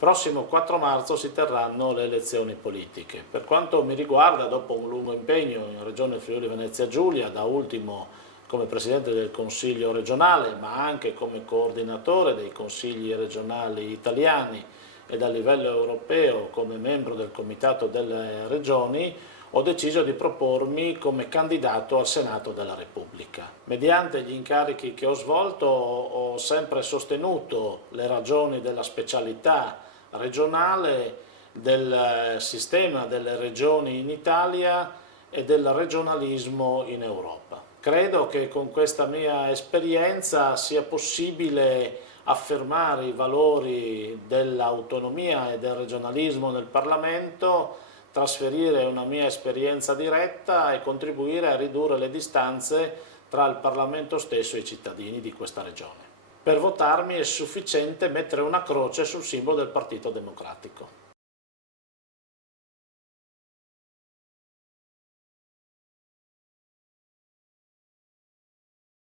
prossimo 4 marzo si terranno le elezioni politiche. Per quanto mi riguarda, dopo un lungo impegno in Regione Friuli Venezia Giulia, da ultimo come Presidente del Consiglio regionale, ma anche come coordinatore dei Consigli regionali italiani ed a livello europeo come membro del Comitato delle Regioni, ho deciso di propormi come candidato al Senato della Repubblica. Mediante gli incarichi che ho svolto ho sempre sostenuto le ragioni della specialità regionale, del sistema delle regioni in Italia e del regionalismo in Europa. Credo che con questa mia esperienza sia possibile affermare i valori dell'autonomia e del regionalismo nel Parlamento, trasferire una mia esperienza diretta e contribuire a ridurre le distanze tra il Parlamento stesso e i cittadini di questa regione. Per votarmi è sufficiente mettere una croce sul simbolo del Partito Democratico.